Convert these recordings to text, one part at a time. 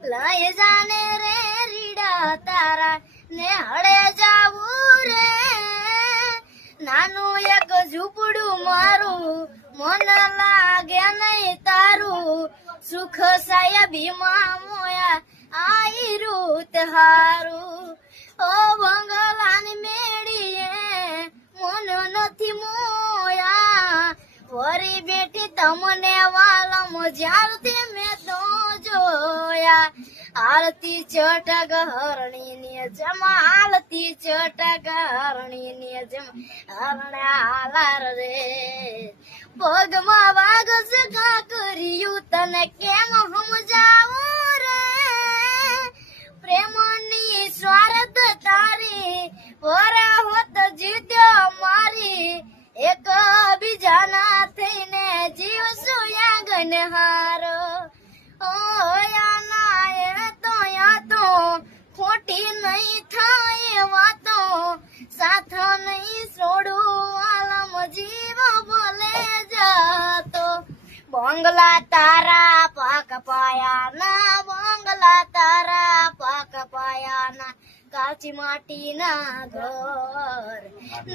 લઈ જાને રે રીડા તારા, ને હળે જાવું રે. નાનું એક ઝૂંપડું મારું, મન લાગે નહીં તારું. સુખ સાહેબીમાં મોયા આઈ રૂત હારું. ઓ બંગલાની મેળીએ, મન નથી મોયા. વરી બેઠી તમને વાલમ જ્યારથી મેં તો આરતી ચટક હરણી નિયજમ જમા આરતી ચટક હરણી નિયજમ. જમા હરણે આલાર રે. ભોગમાં વાગ સગા કર્યું, તને કેમ સમજાવું રે? પ્રેમની સ્વાર્થ તારી વરા હોત જીત્યો મારી. એક બીજાના થઈને જીવ યાગન હારો ઓ સાથ નહીં છોડું, આલમ જીવ બોલે જતો. બંગલા તારા પાક પાયાના બંગલા તારા પાક પાયાના કાચી માટીના ઘર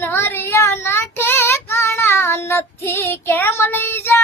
નરિયાના ઠેકાણા નથી, કેમ લઈ જાવ